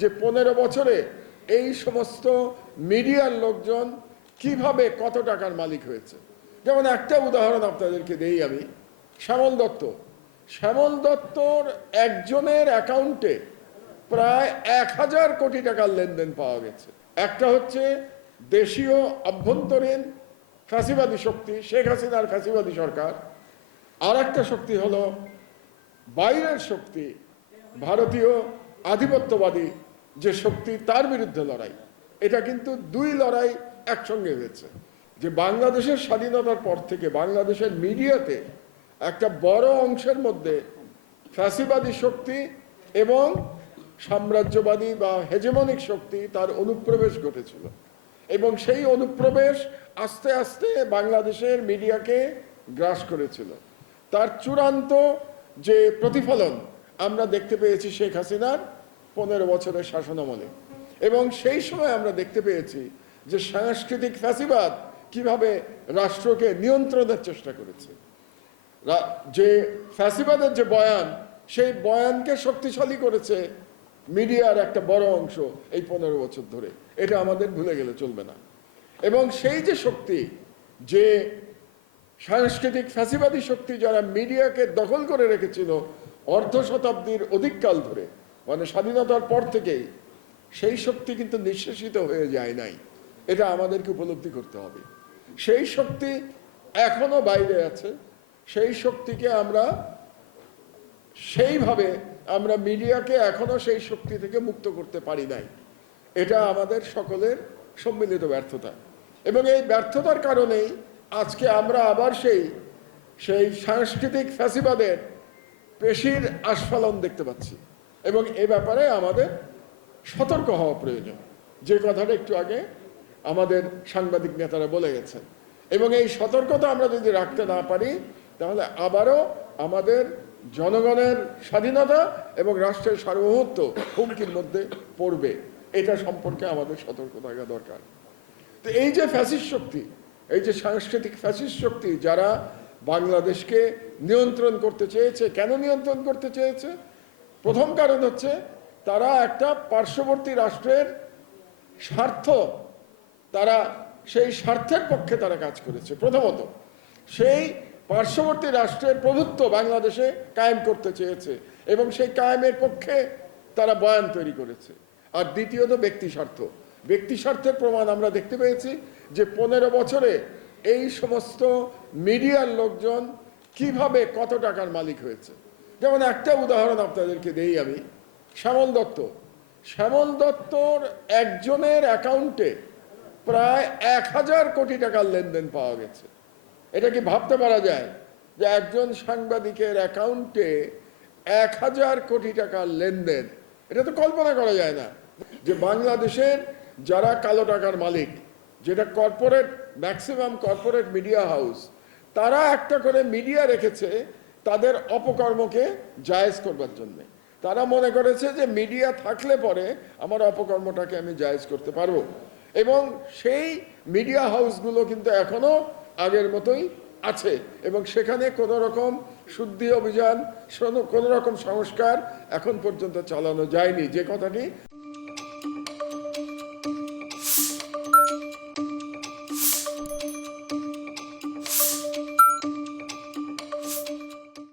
যে 15 বছরে এই সমস্ত মিডিয়ার লোকজন কিভাবে কত টাকার মালিক হয়েছে। যেমন একটা উদাহরণ আপনাদেরকে দেই আমি, শ্যামল দত্ত। শ্যামল দত্তর একজনের অ্যাকাউন্টে প্রায় 1000 কোটি টাকার লেনদেন পাওয়া গেছে। একটা হচ্ছে দেশীয় অভ্যন্তরীণ ফ্যাসিবাদী শক্তি, শেখ হাসিনার ফ্যাসিবাদী সরকার। আর একটা শক্তি হলো বাইরের শক্তি, ভারতীয় আধিপত্যবাদী যে শক্তি, তার বিরুদ্ধে লড়াই। এটা কিন্তু দুই লড়াই একসঙ্গে হয়েছে। যে বাংলাদেশের স্বাধীনতার পর থেকে বাংলাদেশের মিডিয়াতে একটা বড় অংশের মধ্যে ফ্যাসিবাদী শক্তি এবং সাম্রাজ্যবাদী বা হেজেমনিক শক্তি তার অনুপ্রবেশ ঘটেছিল, এবং সেই অনুপ্রবেশ আস্তে আস্তে বাংলাদেশের মিডিয়াকে গ্রাস করেছিল। তার চূড়ান্ত যে প্রতিফলন আমরা দেখতে পেয়েছি শেখ হাসিনার 15 বছরের শাসনামলে, এবং সেই সময় আমরা দেখতে পেয়েছি যে সাংস্কৃতিক ফ্যাসিবাদ কিভাবে রাষ্ট্রকে নিয়ন্ত্রণের চেষ্টা করেছে। যে ফ্যাসিবাদের যে বয়ান, সেই বয়ানকে শক্তিশালী করেছে মিডিয়ার একটা বড় অংশ এই 15 বছর ধরে। এটা আমাদের ভুলে গেলে চলবে না। এবং সেই যে শক্তি, যে সাংস্কৃতিক ফ্যাসিবাদী শক্তি যারা মিডিয়াকে দখল করে রেখেছিল অর্ধ শতাব্দীর অধিককাল ধরে, মানে স্বাধীনতার পর থেকেই, সেই শক্তি কিন্তু নিঃশেষিত হয়ে যায় নাই। এটা আমাদেরকে উপলব্ধি করতে হবে। সেই শক্তি এখনো বাইরে আছে। সেই শক্তিকে আমরা সেইভাবে আমরা মিডিয়াকে এখনো সেই শক্তি থেকে মুক্ত করতে পারি নাই। এটা আমাদের সকলের সম্মিলিত ব্যর্থতা, এবং এই ব্যর্থতার কারণেই আজকে আমরা আবার সেই সাংস্কৃতিক ফ্যাসিবাদের পেশির আস্ফালন দেখতে পাচ্ছি, এবং এ ব্যাপারে আমাদের সতর্ক হওয়া প্রয়োজন। যে কথাটা একটু আগে আমাদের সাংবাদিক নেতারা বলে গেছেন, এবং এই সতর্কতা আমরা যদি রাখতে না পারি, তাহলে আবারও আমাদের জনগণের স্বাধীনতা এবং রাষ্ট্রের সার্বভৌমত্ব হুমকির মধ্যে পড়বে। এটা সম্পর্কে আমাদের সতর্ক থাকা দরকার। তো এই যে ফ্যাসিস্ট শক্তি, এই যে সাংস্কৃতিক ফ্যাসিস্ট শক্তি যারা বাংলাদেশকে নিয়ন্ত্রণ করতে চেয়েছে, কেন নিয়ন্ত্রণ করতে চেয়েছে? প্রথম কারণ হচ্ছে তারা একটা পার্শ্ববর্তী রাষ্ট্রের স্বার্থ, তারা সেই স্বার্থের পক্ষে তারা কাজ করেছে। প্রথমত সেই পার্শ্ববর্তী রাষ্ট্রের প্রভুত্ব বাংলাদেশে কায়েম করতে চেয়েছে, এবং সেই কায়েমের পক্ষে তারা বয়ান তৈরি করেছে। আর দ্বিতীয়ত ব্যক্তি স্বার্থ। ব্যক্তি স্বার্থের প্রমাণ আমরা দেখতে পেয়েছি যে 15 বছরে এই সমস্ত মিডিয়ার লোকজন কিভাবে কত টাকার মালিক হয়েছে। যেমন একটা উদাহরণ আপনাদেরকে দেই আমি, শ্যামল দত্ত। শ্যামল দত্তর একজনের অ্যাকাউন্টে প্রায় 1000 কোটি টাকার লেনদেন পাওয়া গেছে। এটা কি ভাবতে পারা যায় যে একজন সাংবাদিকের অ্যাকাউন্টে 1000 কোটি টাকার লেনদেন? এটা তো কল্পনা করা যায় না। যে বাংলাদেশের যারা কালো টাকার মালিক, যেটা corporate, maximum corporate media house, তারা একটা করে মিডিয়া রেখেছে তাদের অপকর্মকে জায়েজ করবার জন্য। তারা মনে করেছে যে মিডিয়া থাকলে পরে আমার অপকর্মটাকে আমি জায়েজ করতে পারবো, এবং সেই মিডিয়া হাউসগুলো কিন্তু এখনো আগের মতোই আছে, এবং সেখানে কোনো রকম শুদ্ধি অভিযান, কোনো রকম সংস্কার এখন পর্যন্ত চালানো যায়নি। যে কথাটি